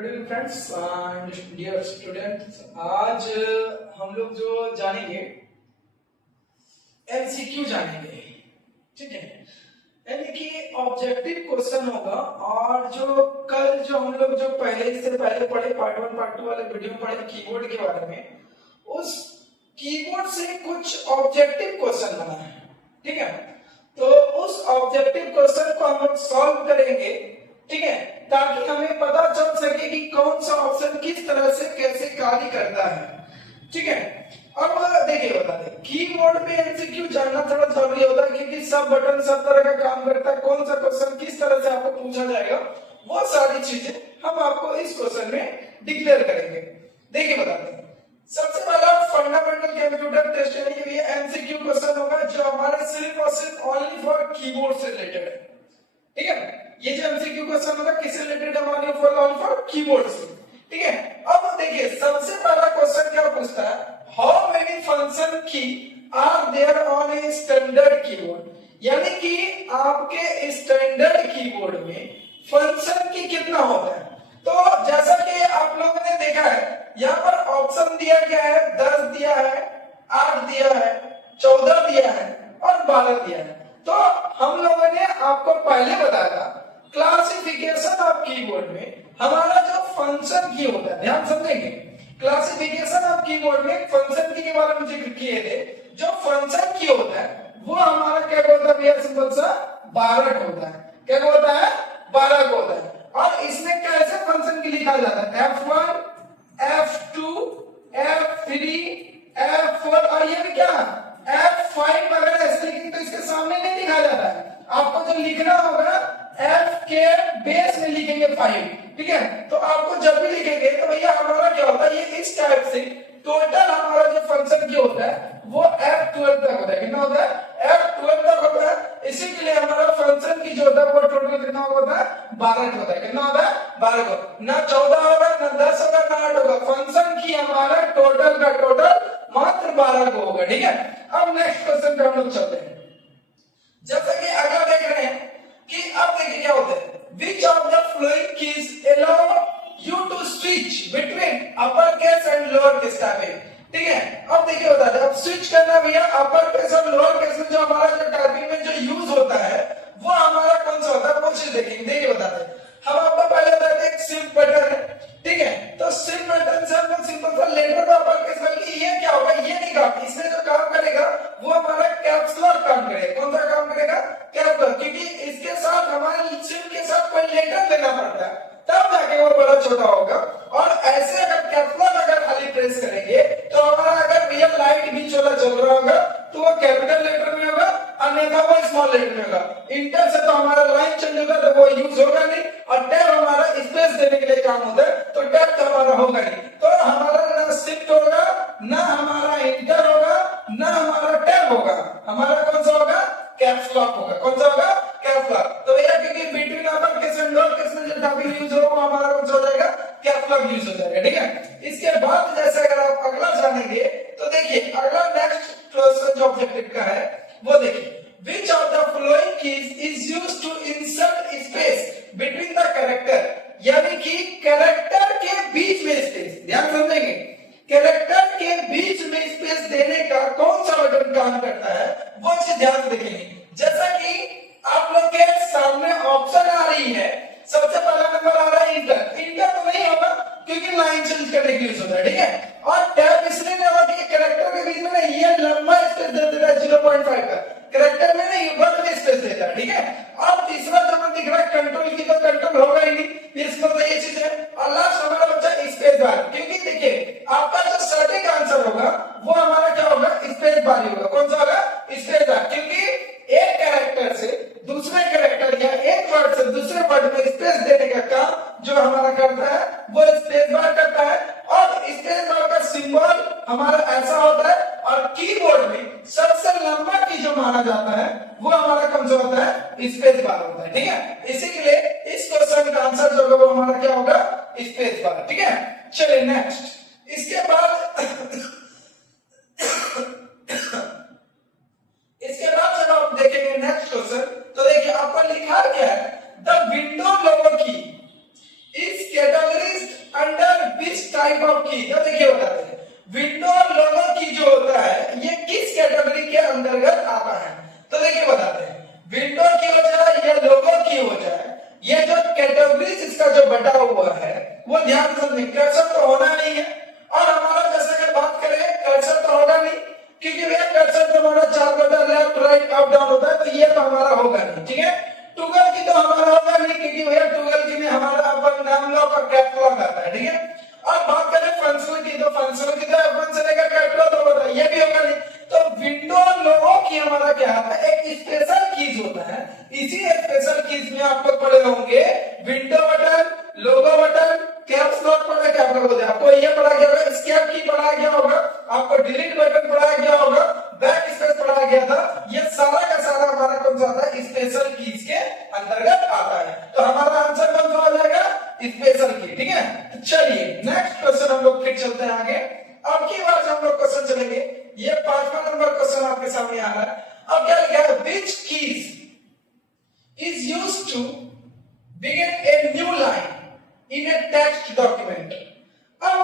Good evening friends and dear students. आज हम लोग जो जानेंगे एमसीक्यू जानेंगे, ठीक है। यानी कि ऑब्जेक्टिव क्वेश्चन होगा। और जो कल जो हम लोग जो इससे पहले पढ़े पार्ट 1 पार्ट 2 वाले वीडियो में पढ़े कीबोर्ड के बारे में, उस कीबोर्ड से कुछ ऑब्जेक्टिव क्वेश्चन बना है, ठीक है। तो उस ऑब्जेक्टिव क्वेश्चन को हम लोग सॉल्व करेंगे, ठीक है, ताकि हमें पता चल सके कि कौन सा ऑप्शन किस तरह से कैसे कार्य करता है, ठीक है। अब देखिए, बता दें कीबोर्ड पे एमसीक्यू जानना थोड़ा जरूरी होता है, क्योंकि सब बटन सब तरह का काम करता है। कौन सा क्वेश्चन किस तरह से आपको पूछा जाएगा, वो सारी चीजें हम आपको इस क्वेश्चन में डिक्लेयर करेंगे। देखिए, बता दें सबसे पहला फंडामेंटल कंप्यूटर टेस्ट यानी कि ये एमसीक्यू क्वेश्चन होगा, जो हमारे सिर्फ और सिर्फ ओनली फॉर कीबोर्ड से रिलेटेड है, ठीक है। ये जो एमसीक्यू क्वेश्चन होगा किससे रिलेटेड है, हमारे फॉर कीबोर्ड से, ठीक है। अब देखिए सबसे पहला क्वेश्चन क्या पूछता है, how many function key are there on a standard keyboard, यानी कि आपके स्टैंडर्ड कीबोर्ड में फंक्शन की कितना होता है। तो जैसा कि आप लोगों ने देखा है, यहाँ पर ऑप्शन दिया गया है, 10 दिया है, 8 दिया है, 14 दिया है और 12 दिया है। तो हम लोगों ने आपको पहले बताया था क्लासिफिकेशन ऑफ कीबोर्ड में हमारा जो फंक्शन की होता है, ध्यान समझेंगे, क्लासिफिकेशन ऑफ कीबोर्ड में फंक्शन की के बारे में जिक्र किए थे। जो फंक्शन की होता है वो हमारा क्या होता है भैया, सिंपल सा 12 होता है। क्या होता है, 12 होता है। और इसमें कैसे फंक्शन की लिखा जाता है, F1, F2, F3, F4 और ये भी क्या F5 वगैरह ऐसे लिखेंगे तो इसके सामने नहीं लिखा जाता है। आपको जो लिखना होगा F के बेस में लिखेंगे 5, ठीक है। तो आपको जब भी लिखेंगे तो भैया हमारा क्या होता है, ये इस टाइप से टोटल हमारा जो फंक्शन की होता है वो F12 तक होता है। कितना होता है, F12 तक होता है। इसी के लिए हमारा फंक्शन की जो होता है वो टोटल कितना होता है, 12 होता है। कितना होता है, 12 को ना 14 होगा ना 10 होगा ना 8 होगा। फंक्शन की हमारा टोटल का टोटल मात्र 12 को होगा, ठीक है। अब नेक्स्ट क्वेश्चन पे हम लोग चलते हैं। जैसा कि अगला देख रहे हैं कि अब देखिए क्या होता है, which of the following keys allow you to switch between uppercase and lowercase typing, ठीक है। अब देखिए बता दें, अब स्विच करना भैया अपर केस और लोअर केस में जो हमारा जो टाइपिंग में जो यूज होता है वो हमारा कौन सा होता है, वो चीज देखेंगे। देखिए बता दें, हम आपको पहले बताते हैं शिफ्ट बटन है, ठीक है। तो शिफ्ट बटन से हम लोग सिंपल सा लेटर को अपर केस, बल्कि ये क्या होगा, ये नहीं काम, इसमें जो काम करेगा वो हमारा कैप्स लॉक काम करेगा। कौन सा काम करेगा, कैप्स लॉक, क्योंकि इसके साथ हमारे शिफ्ट के साथ कोई लेटर लेना पड़ता है तब जाके वो बड़ा छोटा होगा। और ऐसे अगर कैप्स लॉक अगर खाली प्रेस करेंगे तो हमारा अगर रियल लाइट बीच वाला चल रहा होगा तो वो कैपिटल लेटर में होगा, अन्यथा वो स्मॉल लेटर में होगा। इंटर से तो हमारा लाइन चेंज होगा तो वो यूज होगा नहीं, और टैब हमारा स्पेस देने के लिए काम होता है, तो टैब तो हमारा होगा नहीं। तो हमारा ना शिफ्ट होगा, ना हमारा इंटर होगा, ना हमारा टैब होगा, हमारा कौन सा होगा, कैप्स लॉक होगा। कौन सा होगा, कैप्स लॉक। तो भैया क्योंकि between upper case and lower case में जो टाइपिंग यूज होगा वो हमारा कौन सा हो जाएगा, कैप्स लॉक यूज हो जाएगा, ठीक है। इसके बाद जैसे अगर आप अगला जानेंगे तो देखिए अगला नेक्स्ट क्वेश्चन जो ऑब्जेक्टिव का है वो देखिए, which of the following keys is used to insert space between the character, यानी कि कैरेक्टर के बीच में स्पेस, ध्यान समझेंगे, कैरेक्टर के बीच में स्पेस देने का कौन सा बटन काम करता है वो चीज ध्यान से देखेंगे। जैसा कि आप लोग के सामने ऑप्शन आ रही है, सबसे पहला नंबर आ रहा है इंटर, इंटर तो नहीं होगा क्योंकि लाइन चेंज करने के लिए यूज होता है, ठीक है। और टैब इसलिए नहीं होगा कि कैरेक्टर के बीच में ना ये लंबा स्पेस दे देता है 0.5 का, कैरेक्टर में नहीं वर्ड में स्पेस देता है, ठीक है। और तीसरा जो दिख रहा है कंट्रोल की, तो कंट्रोल होगा ही नहीं, इसका तो ये चीज है। और लास्ट हमारा बच्चा स्पेस बार, क्योंकि देखिए आपका जो सटीक आंसर होगा वो हमारा क्या होगा, स्पेस बार ही होगा। कौन सा होगा, स्पेस बार, क्योंकि एक कैरेक्टर से दूसरे कैरेक्टर या एक वर्ड से दूसरे वर्ड में स्पेस देने का काम जो हमारा करता है वो स्पेस बार करता है। और स्पेस बार का सिंबल हमारा ऐसा होता है, और कीबोर्ड में सबसे लंबा की जो माना जाता है वो हमारा कौन सा होता है, स्पेस बार होता है, ठीक है। इसी के लिए इस क्वेश्चन का आंसर जो होगा वो हमारा क्या होगा, स्पेस बार, ठीक है। चलिए नेक्स्ट, इसके बाद जब आप देखेंगे नेक्स्ट क्वेश्चन तो देखिए आपको लिखा क्या है, द विंडो लोगो की इज कैटेगराइज्ड होता है, तो ये तो हमारा होगा नहीं, ठीक है। टूगल की तो हमारा होगा नहीं, क्योंकि भैया टूगल की में हमारा अपन नाम लॉक और कैप लॉक आता है, ठीक है। अब बात करें फंक्शनल की, तो फंक्शनल की तो F1 से लेकर कैप लॉक तो होता है, ये भी होगा नहीं। तो विंडो लॉक की हमारा क्या आता है, एक स्पेशल कीज होता है। इसी स्पेशल कीज में आप लोग पढ़े होंगे विंडो बटन, लोगो बटन, कैप्स लॉक पढ़ा, क्या पढ़ा होता है आपको, ये पढ़ा गया होगा, एस्केप की पढ़ा गया होगा आपको, डिलीट बटन पढ़ा गया होगा, बैक स्पेस पढ़ा गया था। ये सारा का सारा हमारा कौन सा आता है, स्पेशल कीज के अंतर्गत आता है। तो हमारा आंसर कौन सा हो जाएगा, स्पेशल की, ठीक है। तो चलिए नेक्स्ट क्वेश्चन हम लोग फिर चलते हैं आगे। अब की बार हम लोग क्वेश्चन चलेंगे, ये 5वां नंबर क्वेश्चन आपके सामने आ रहा है। अब क्या लिखा है, which keys is used to begin a new line in a text document. अब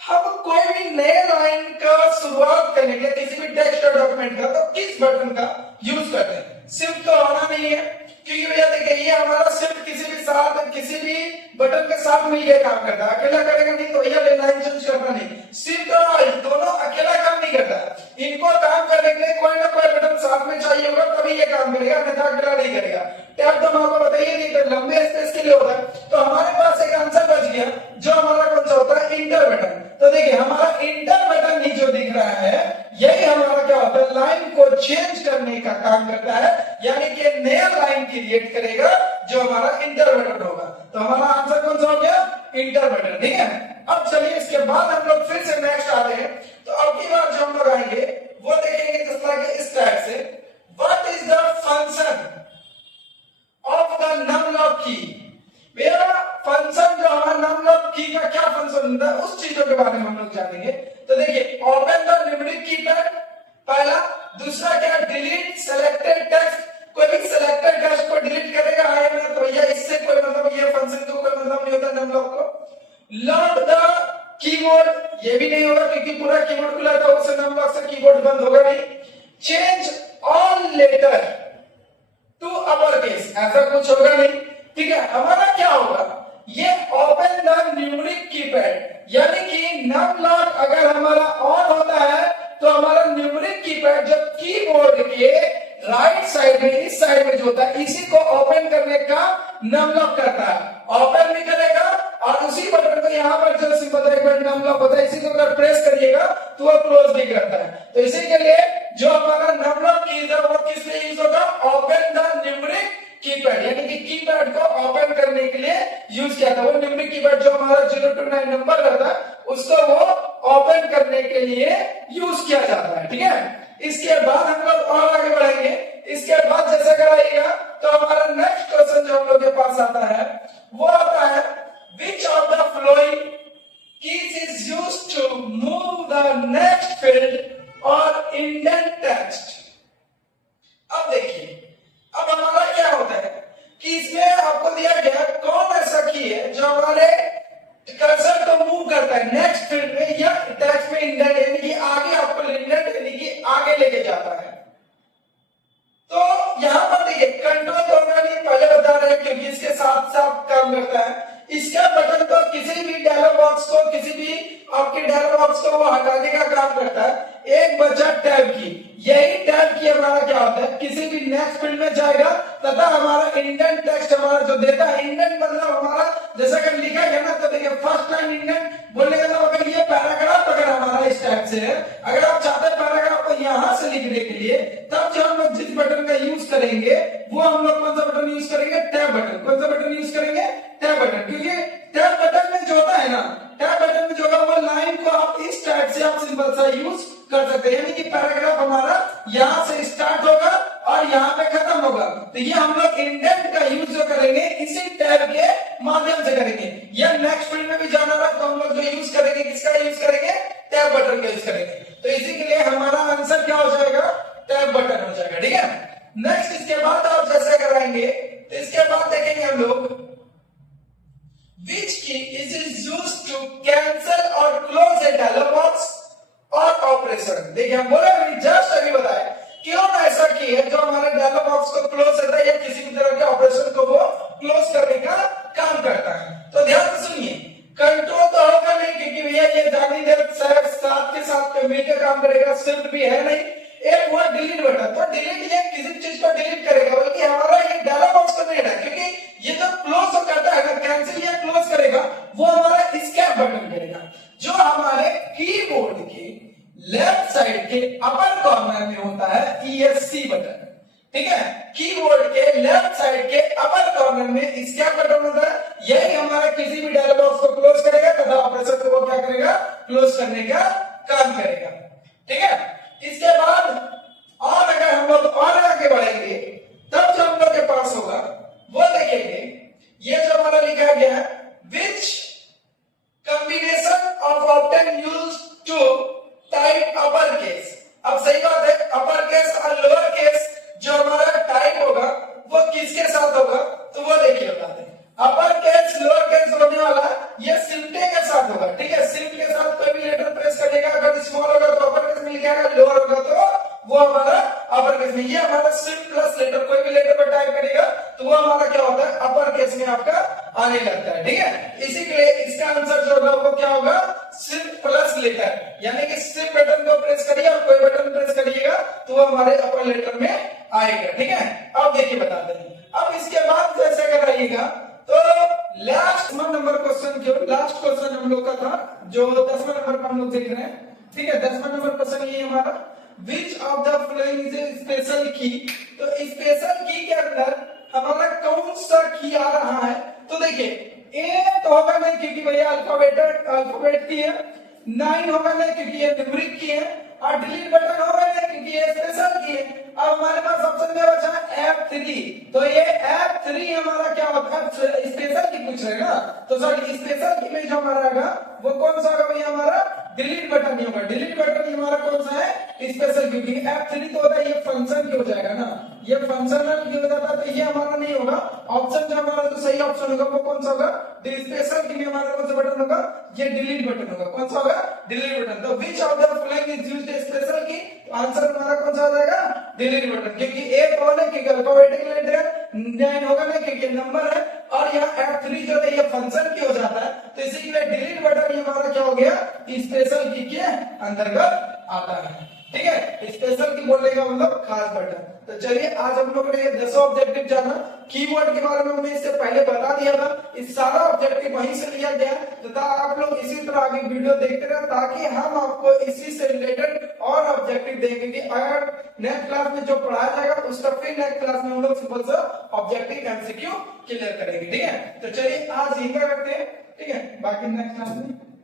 हम कोई भी नए लाइन का शुरुआत करने के लिए किसी भी टेक्स्ट डॉक्यूमेंट का, तो किस बटन का यूज करते हैं। शिफ्ट तो होना नहीं है, क्योंकि भैया देखिए ये हमारा शिफ्ट किसी भी साथ किसी भी बटन के साथ में ये काम करता है, अकेला करेगा नहीं, तो भैया लाइन चेंज करना नहीं। शिफ्ट और alt दोनों अकेला काम नहीं करता, इनको काम करने के लिए कोई ना कोई बटन साथ में चाहिए होगा, तभी ये काम करेगा, अन्यथा अकेला नहीं करेगा। टैब तो आपको बताइए नहीं, तो लंबे स्पेस के लिए होता है। तो हमारे पास एक आंसर बच गया, जो हमारा कौन सा होता है, इंटर बटन। तो देखिए हमारा इंटर बटन ही जो दिख रहा है, यही हमारा क्या होता है, लाइन को चेंज करने का काम करता है, यानी कि नया लाइन क्रिएट करेगा, जो हमारा इंटर बटन होगा। तो हमारा आंसर कौन सा हो गया, इंटर बटन, ठीक है। अब चलिए इसके बाद हम लोग फिर से नेक्स्ट आ रहे हैं। तो अब की बार जो हम लोग आएंगे वो देखेंगे किस तरह के, इस टाइप से, what is the function of the num lock key. मेरा फंक्शन जो हमारा नमलॉक की का क्या फंक्शन होता है, उस चीजों के बारे में हम लोग जानेंगे। तो देखिए ओपन द न्यूमेरिक कीपैड पहला, दूसरा क्या, डिलीट सेलेक्टेड टेक्स्ट, कोई भी सिलेक्टेड टेक्स्ट को डिलीट करेगा आया ना, तो भैया इससे कोई मतलब ये फंक्शन को कोई मतलब नहीं होता नमलॉक को। लोड द कीबोर्ड, ये भी नहीं होगा क्योंकि पूरा कीबोर्ड खुला था, उससे नमलॉक से कीबोर्ड बंद होगा नहीं। Change all letter to upper case, ऐसा कुछ होगा नहीं, ठीक है। हमारा क्या होगा, ये ओपन द न्यूमेरिक कीपैड, यानी कि नमलॉक अगर हमारा ऑन होता है तो हमारा न्यूमेरिक कीपैड जब कीबोर्ड के राइट साइड में, इस साइड में जो होता है, इसी को ओपन करने का नमलॉक करता है, ओपन भी करेगा और उसी बटन को यहाँ पर जो सिंपल एक बार नमलॉक होता है, इसी को अगर प्रेस करिएगा तो वो क्लोज भी करता है। तो इसी के लिए जो हमारा नमलॉक कीज है वो किस लिए यूज होगा, ओपन द न्यूमेरिक कीपैड, यानी कि कीपैड को ओपन करने के लिए यूज किया था। वो न्यूमेरिक कीपैड जो हमारा 0 to 9 नंबर रहता है, उसको वो ओपन करने के लिए यूज किया जाता है, ठीक है। इसके बाद हम लोग और आगे बढ़ेंगे। इसके बाद जैसे कराइएगा तो हमारा नेक्स्ट क्वेश्चन जो हम लोग के पास आता है वो आता है, which of the following keys is used to move the next field or indent text। अब देखिए, अब हमारा क्या होता है कि इसमें आपको दिया गया कौन ऐसा की है जो हमारे कर्सर को मूव करता है नेक्स्ट फील्ड में या टेक्स्ट में इंडेंट, यानी कि आगे आपको इंडेंट यानी कि आगे लेके जाता है। तो यहां पर देखिए कंट्रोल तो होगा नहीं, पहले बता रहे हैं क्योंकि इसके साथ साथ काम करता है। इसका बटन तो किसी भी डायलॉग बॉक्स को, किसी भी आपके डायलॉग बॉक्स को वो हटाने का काम करता है। एक बचा टैब की, यही टैब की हमारा क्या होता है, किसी भी नेक्स्ट फील्ड में जाएगा तथा हमारा इंडेंट टेक्स्ट हमारा जो देता है, इंडेंट मतलब हमारा जैसा कि लिखा है ना, तो देखिए फर्स्ट टाइम इंडेंट बोलने का मतलब अगर ये पैराग्राफ अगर हमारा इस टाइप से है, अगर आप चाहते हैं पैराग्राफ को यहां से लिखने के लिए, तब जो हम लोग जिस बटन का यूज करेंगे वो हम लोग कौन सा बटन यूज करेंगे, टैब बटन। कौन सा बटन यूज करेंगे, टैब बटन, क्योंकि टैब बटन में जो होता है ना, टैब बटन में जो होगा वो लाइन को आप इस टाइप से आप सिंपल सा यूज कर सकते हैं, यानी कि पैराग्राफ हमारा यहां से स्टार्ट होगा और यहां पे खत्म होगा। तो ये हम लोग इंडेंट का यूज जो करेंगे इसी टैब के माध्यम से करेंगे। या नेक्स्ट फील्ड में भी जाना रहा तो हम लोग जो यूज करेंगे, किसका यूज करेंगे, टैब बटन का यूज करेंगे। तो इसी के लिए हमारा आंसर क्या हो जाएगा, टैब बटन हो जाएगा, ठीक है। नेक्स्ट इसके बाद आप जैसे कराएंगे तो इसके बाद देखेंगे हम लोग which key is used to cancel or close a dialog box और ऑपरेशन। देखिए हम बोले अभी जस्ट अभी बताया क्यों ऐसा की है जो हमारे डायलॉग बॉक्स को क्लोज करता है या किसी भी तरह के ऑपरेशन को वो क्लोज करने का काम करता है। तो ध्यान से सुनिए, कंट्रोल तो होगा नहीं क्योंकि भैया ये जानी देर साथ के साथ मिलकर काम करेगा, शिफ्ट भी है नहीं। एक हुआ डिलीट बटन, तो डिलीट ये किसी चीज कीबोर्ड के लेफ्ट साइड के अपर कॉर्नर में इस क्या बटन होता है, यही हमारा किसी भी डायलॉग बॉक्स को क्लोज करेगा तथा ऑपरेशन को वो क्या करेगा, क्लोज करने का काम करेगा। ठीक है, इसके बाद और अगर हम लोग और आगे बढ़ेंगे तब जो हम लोग के पास होगा वो देखेंगे, ये जो हमारा लिखा गया है which combination of often use to type upper case. अब सही बात है, अपर केस और लोअर केस जो हमारा टाइप होगा वो किसके साथ होगा, तो वो देखिए बताते हैं। अपर केस लोअर केस होने वाला ये सिम्प्टे के साथ होगा। ठीक है, सिम्प्ट के साथ कोई भी लेटर प्रेस करेगा, अगर स्मॉल होगा तो अपर केस में लिखेगा, लोअर होगा तो वो हमारा अपर केस में। ये हमारा सिम्प्ट प्लस लेटर, कोई भी लेटर पर टाइप करेगा तो वो हमारा क्या होता है, अपर केस में आपका आने लगता है। ठीक है, इसी के लिए इसका आंसर जो होगा वो क्या होगा, सिम्प्ट प्लस लेटर, यानी कि सिम्प्ट बटन को प्रेस करिए और कोई बटन प्रेस करिएगा तो वो हमारे अपर लेटर में आएगा। ठीक है, अब देखिए बताते हैं। अब इसके बाद जैसे अगर आइएगा तो लास्ट नंबर क्वेश्चन, जो लास्ट क्वेश्चन हम लोग का था जो 10वां नंबर पर हम लोग देख रहे हैं। ठीक है, 10वां नंबर क्वेश्चन ये हमारा which of the following is a special की। तो स्पेशल की के अंदर हमारा कौन सा की आ रहा है, तो देखिए ए तो होगा नहीं क्योंकि भैया अल्फाबेट की है, 9 होगा नहीं क्योंकि ये न्यूमेरिक की है, और डिलीट बटन होगा नहीं क्योंकि ये स्पेशल की है। अब हमारे पास ऑप्शन में बचा है F3, तो ये F3 हमारा क्या होता है, स्पेशल की पूछ रहे हैं ना, तो सॉरी स्पेशल की में जो हमारा आएगा वो कौन सा होगा भैया, हमारा डिलीट बटन ही होगा। डिलीट बटन हमारा कौन सा है, स्पेशल, क्योंकि F3 तो होता है ये फंक्शन की हो जाएगा ना, ये फंक्शनल की हो जाता है, तो ये हमारा नहीं होगा। ऑप्शन जो हमारा जो सही ऑप्शन होगा वो कौन सा होगा, स्पेशल की में हमारा कौन सा बटन होगा, ये डिलीट बटन होगा। कौन सा होगा, डिलीट बटन। तो which of the following is used special की, आंसर हमारा कौन सा आ जाएगा, डिलीट बटन, क्योंकि ए कौन है, क्योंकि अल्फाबेटिक लेटर है, 9 होगा ना क्योंकि नंबर है, और यहाँ F3 जो है ये फंक्शन की हो जाता है, तो इसी के लिए डिलीट बटन हमारा क्या हो गया, स्पेशल की के अंतर्गत आता है। ठीक है, स्पेशल की बोलेगा मतलब खास बटन। तो चलिए आज हम लोगों ने ये 10 ऑब्जेक्टिव जाना, कीवर्ड के बारे में हमने इससे पहले बता दिया था, इस सारा ऑब्जेक्टिव वहीं से लिया गया तथा आप लोग इसी तरह आगे वीडियो देखते रहे ताकि हम आपको इसी से रिलेटेड और ऑब्जेक्टिव देंगे। अगर नेक्स्ट क्लास में जो पढ़ाया जाएगा उसका फिर नेक्स्ट क्लास में हम लोग सिंपल सा ऑब्जेक्टिव एमसीक्यू क्लियर करेंगे। ठीक है, तो चलिए आज यही करते हैं। ठीक है, बाकी नेक्स्ट क्लास में